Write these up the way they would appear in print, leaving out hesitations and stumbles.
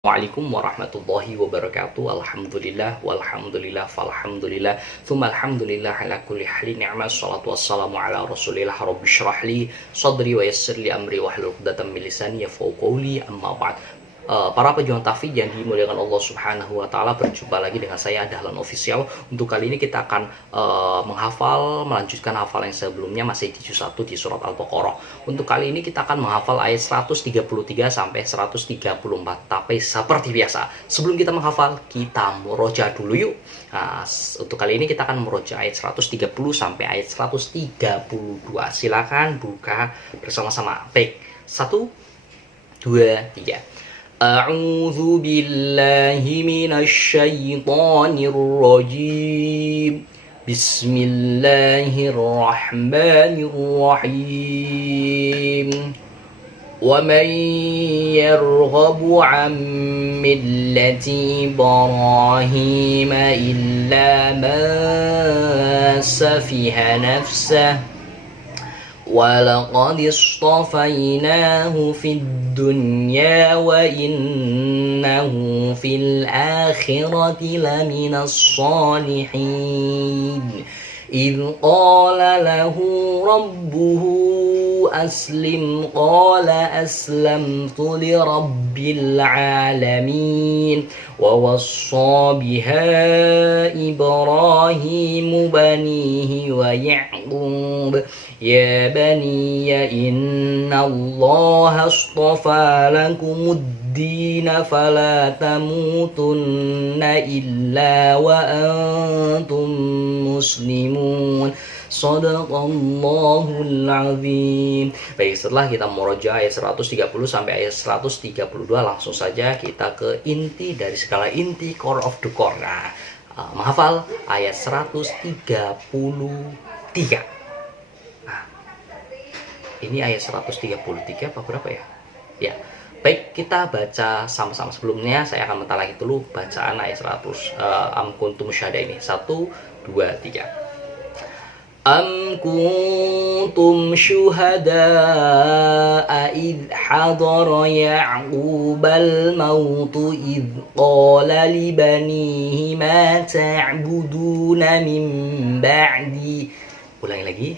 Waalaikumsalam warahmatullahi wabarakatuh. Alhamdulillah walhamdulillah falhamdulillah tsumma alhamdulillah ala kulli halin ni'mas shalatu wassalamu ala rasulillah rabbi shrah li sadri wa yassir li amri wahlul 'uqdatam min lisani yafqahu qawli amma ba'd. Para pejuang tahfidz yang dimuliakan Allah Subhanahu wa taala, berjumpa lagi dengan saya Dahlan Official. Untuk kali ini kita akan melanjutkan hafalan yang sebelumnya, masih di juz 1 di surat Al-Baqarah. Untuk kali ini kita akan menghafal ayat 133 sampai 134. Tapi seperti biasa, sebelum kita menghafal, kita murojaah dulu yuk. Nah, untuk kali ini kita akan murojaah ayat 130 sampai ayat 132. Silakan buka bersama-sama. Baik, 1 2 3. A'udzu billahi minasy syaithanir rajim. Bismillahirrahmanirrahim. Wa man yarghabu 'an millati Ibrahim illa man safiha nafsahu وَلَقَدِ اصْطَفَيْنَاهُ فِي الدُّنْيَا وَإِنَّهُ فِي الْآخِرَةِ لَمِنَ الصَّالِحِينَ إِذْ قَالَ لَهُ رَبُّهُ أَسْلِمْ قَالَ أَسْلَمْتُ لِرَبِّ الْعَالَمِينَ وَوَصَّى بِهَا إِبْرَاهِيمُ بَنِيهِ وَيَعْقُوبُ يَا بَنِيَّ إِنَّ اللَّهَ اصْطَفَى لَكُمُ الدِّينَ فَلَا تَمُوتُنَّ إِلَّا وَأَنْتُمْ مسلمون. Shadaqallahul azim. Baik, setelah kita murojaah ayat 130 sampai ayat 132, langsung saja kita ke inti dari segala inti, core of the core. Nah, menghafal ayat 133. Nah, ini ayat 133 apa berapa ya? Ya. Baik, kita baca sama-sama. Sebelumnya saya akan mentalaki dulu bacaan ayat 100 am kuntum syuhada ini. 1 2 3. Am kuntum syuhada'a idh hadara Ya'qubal mautu idh qala li banihi ma ta'buduna min ba'di. Ulangi lagi.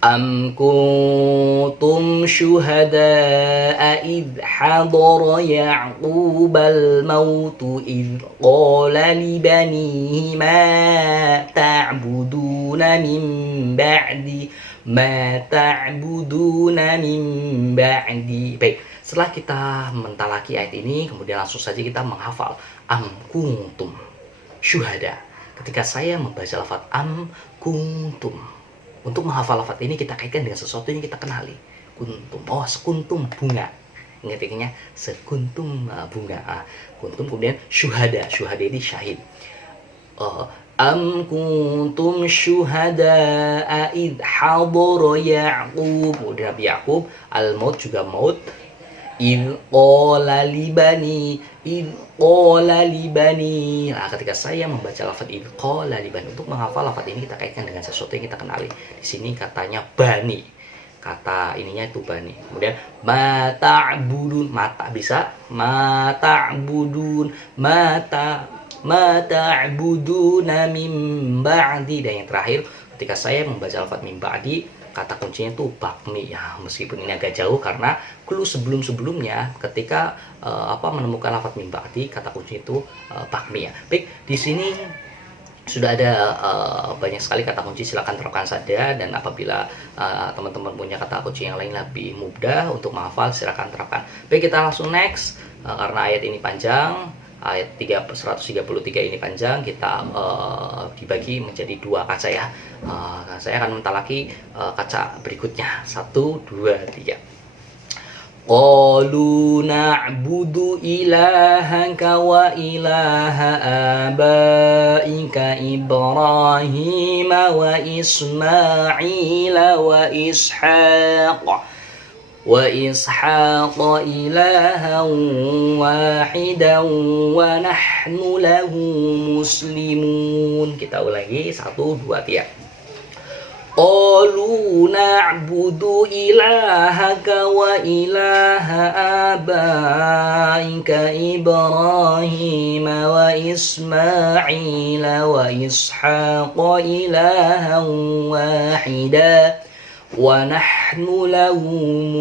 Am kuntum syuhada'a idh hadara Ya'qubal mautu idh qala li banihi ma ta'buduna min ba'di Baik, setelah kita mentalaki ayat ini, kemudian langsung saja kita menghafal am kuntum syuhada. Ketika saya membaca lafaz am kuntum, untuk menghafal lafaz ini kita kaitkan dengan sesuatu yang kita kenali. Kuntum, oh sekuntum bunga. Ingat-ingatnya sekuntum bunga. Kuntum, kemudian syuhada. Syuhada ini syahid. Am kuntum syuhada'a idh hadara Ya'qub. Kemudian Nabi Ya'qub, al-maut juga maut. Idh qala li bani. Nah, ketika saya membaca lafaz idh qala li bani, untuk menghafal lafaz ini kita kaitkan dengan sesuatu yang kita kenali. Di sini katanya bani, kata ininya itu bani. Kemudian ma ta'budun, mata bisa ma ta'budun, ma ta'buduna min ba'di. Dan yang terakhir, ketika saya membaca lafaz min ba'di, kata kuncinya itu bakmi ya, meskipun ini agak jauh karena clue sebelum-sebelumnya ketika menemukan lafaz min ba'di, kata kunci itu bakmi ya. Baik, di sini sudah ada banyak sekali kata kunci, silakan terapkan saja, dan apabila teman-teman punya kata kunci yang lain lebih mudah untuk menghafal, silakan terapkan. Baik, kita langsung next karena ayat ini panjang. Ayat 133 ini panjang, kita dibagi menjadi 2 kaca ya. Saya akan mentalaki kaca berikutnya. 1 2 3. Qalu na'budu ilahaka wa ilaha abaika Ibrahim wa Ismail wa Ishaq ilahan wahidan wa nahnu lahu muslimun. Kita ulangi 1 2 3. Qalu na'budu ilahaka wa ilaha إبراهيم وإسماعيل وإسحاق إلها واحدا ونحن له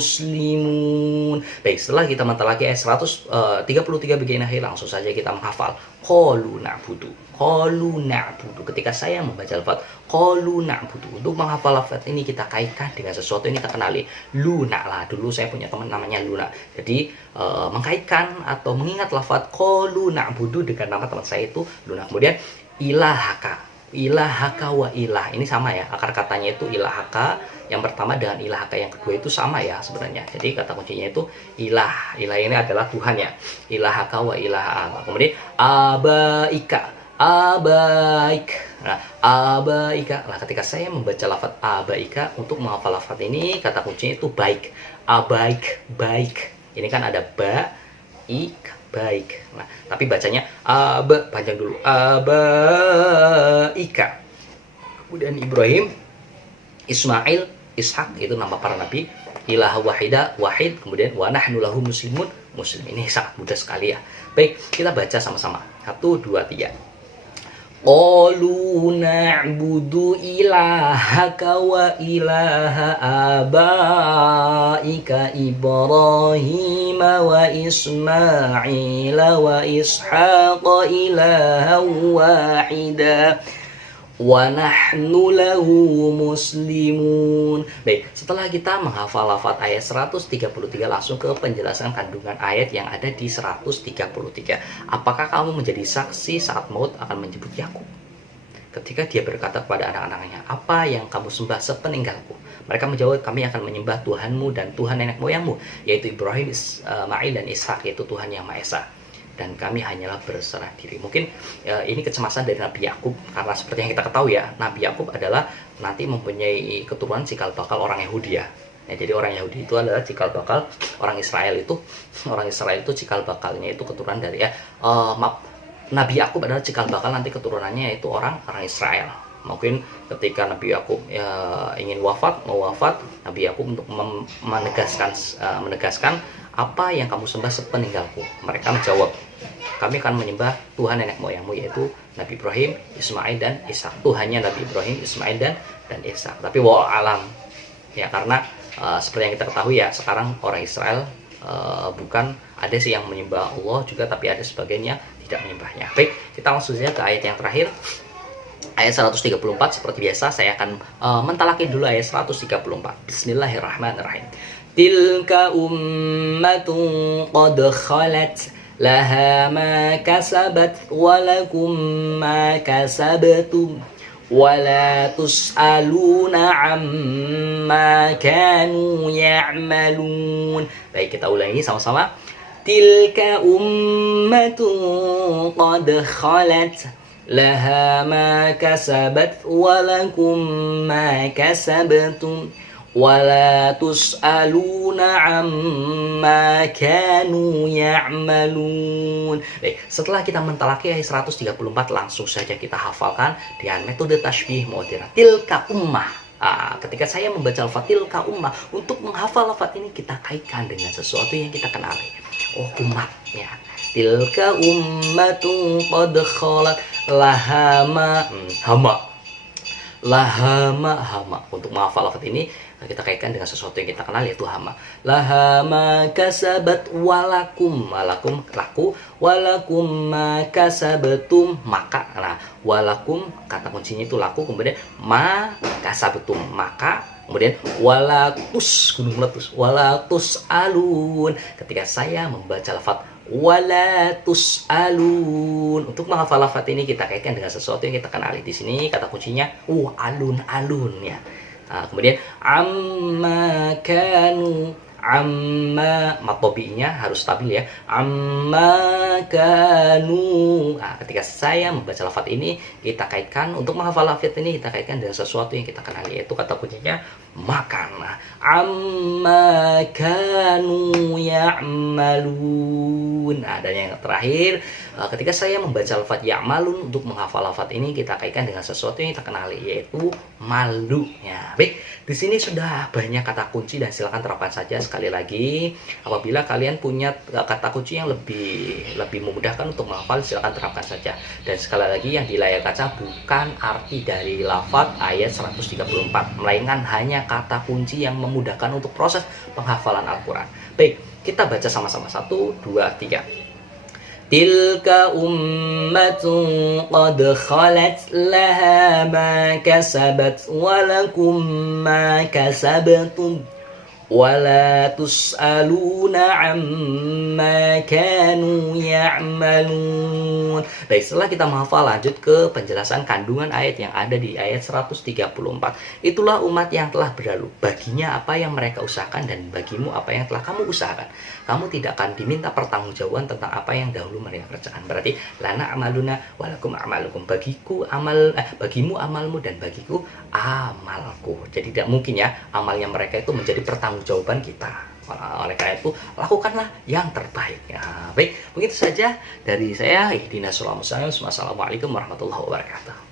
muslimun. Baik, setelah kita mentalaki ayat 133 bagian akhir, langsung saja kita menghafal qalu na'budu. Qalu na'budu. Ketika saya membaca lafaz qalu na'budu, untuk menghafal lafaz ini kita kaitkan dengan sesuatu yang kita kenali. Luna lah, dulu saya punya teman namanya Luna. Jadi mengkaitkan atau mengingat lafaz qalu na'budu dengan nama teman saya itu Luna. Kemudian ilahaka. Ilahaka wa ilah, ini sama ya, akar katanya itu ilahaka yang pertama dengan ilahaka yang kedua itu sama ya sebenarnya. Jadi kata kuncinya itu ilah. Ilah ini adalah Tuhan ya. Ilahaka wa ilah. Kemudian abaika, abaik. Nah, abaika. Nah, ketika saya membaca lafaz abaika, untuk menghafal lafaz ini kata kuncinya itu baik. Abaik, baik. Ini kan ada ba, ik, baik. Nah, tapi bacanya panjang dulu. Abaika. Kemudian Ibrahim, Ismail, Ishak, itu nama para nabi. Ilah wahida, wahid. Kemudian wa nahnu lahu muslimun, muslim. Ini sangat mudah sekali ya. Baik, kita baca sama-sama. 1, 2, 3. Qalu na'budu ilahaka wa ilaha abaika Ibrahim wa Ismail wa Ishaq ilaha wahida wa nahnu lahu muslimun. Baik, setelah kita menghafal lafaz ayat 133, langsung ke penjelasan kandungan ayat yang ada di 133. Apakah kamu menjadi saksi saat maut akan menyebut Yakub? Ketika dia berkata kepada anak-anaknya, apa yang kamu sembah sepeninggalku? Mereka menjawab, kami akan menyembah Tuhanmu dan Tuhan nenek moyangmu, yaitu Ibrahim, Ismail dan Ishak, yaitu Tuhan yang Maha Esa. Dan kami hanyalah berserah diri. Mungkin ini kecemasan dari Nabi Yakub, karena seperti yang kita ketahui ya, Nabi Yakub adalah nanti mempunyai keturunan cikal bakal orang Yahudi ya. Jadi orang Yahudi itu adalah cikal bakal orang Israel itu cikal bakalnya itu keturunan dari Nabi Yakub adalah cikal bakal nanti keturunannya itu orang Israel. Mungkin ketika Nabi Yakub ingin mau wafat, Nabi Yakub untuk menegaskan apa yang kamu sembah sepeninggalku. Mereka menjawab, kami akan menyembah Tuhan nenek moyangmu, yaitu Nabi Ibrahim, Ismail dan Ishak. Tuhannya Nabi Ibrahim, Ismail dan Ishak. Tapi wallahu alam ya, karena seperti yang kita ketahui ya, sekarang orang Israel bukan ada sih yang menyembah Allah juga, tapi ada sebagian yang tidak menyembahnya. Baik, kita langsung saja ke ayat yang terakhir. Ayat 134, seperti biasa saya akan mentalakin dulu ayat 134. Bismillahirrahmanirrahim. Tilka ummatun qad khalat laha ma kasabat wa lakum ma kasabtum wa la tus'aluna amma kanu ya'malun. Baik, kita ulangi sama-sama. Tilka ummatun qad khalat laha ma kasabat wa lakum ma kasabtum wala tus'aluna amma kanu ya'malun. Baik, setelah kita mentalaki ayat 134, langsung saja kita hafalkan dengan metode tasbih modern. Tilka ummah. Ketika saya membaca lafaz tilka ummah, untuk menghafal lafaz ini kita kaitkan dengan sesuatu yang kita kenali. Oh, umat ya. Tilka ummatun qad khalat laha ma hama. Untuk menghafal lafaz ini kita kaitkan dengan sesuatu yang kita kenal, yaitu hama. Laha ma kasabat walakum, laku, walakum ma kasabtum, maka. Nah, walakum kata kuncinya itu laku, kemudian ma kasabtum, maka, kemudian walatus, gunung meletus, walatus alun. Ketika saya membaca lafaz walatus alun, untuk menghafal lafaz ini kita kaitkan dengan sesuatu yang kita kenali. Di sini kata kuncinya alun ya. Kemudian amma kanu, amma matobinya harus stabil ya. Amma kanu. Ketika saya membaca lafaz ini kita kaitkan, untuk menghafal lafaz ini kita kaitkan dengan sesuatu yang kita kenali, yaitu kata kuncinya makan. Amma kanu ya'malun. Dan yang terakhir, ketika saya membaca lafaz ya'malun, untuk menghafal lafaz ini kita kaitkan dengan sesuatu yang kita kenali, yaitu malu ya. Baik, di sini sudah banyak kata kunci dan silakan terapkan saja sekali lagi, apabila kalian punya kata kunci yang lebih memudahkan untuk menghafal, silakan terapkan saja. Dan sekali lagi, yang di layar kaca bukan arti dari lafaz ayat 134, melainkan hanya kata kunci yang memudahkan untuk proses penghafalan Al-Quran. Baik, kita baca sama-sama. 1, 2, 3. Tilka ummatun qad khalat laha ma kasabat walakum ma kasabtum wala tus'aluna amma kanu ya'malun. Baik, setelah kita menghafal, lanjut ke penjelasan kandungan ayat yang ada di ayat 134. Itulah umat yang telah berlalu, baginya apa yang mereka usahakan dan bagimu apa yang telah kamu usahakan. Kamu tidak akan diminta pertanggungjawaban tentang apa yang dahulu mereka kerjakan. Berarti lana amaluna walakum amalukum, bagimu amalmu dan bagiku amalku. Jadi tidak mungkin ya amalnya mereka itu menjadi pertanggungjawaban kita. Oleh karena itu, lakukanlah yang terbaik. Baik, begitu saja dari saya. Ihdinas shiratal mustaqim. Wassalamualaikum warahmatullahi wabarakatuh.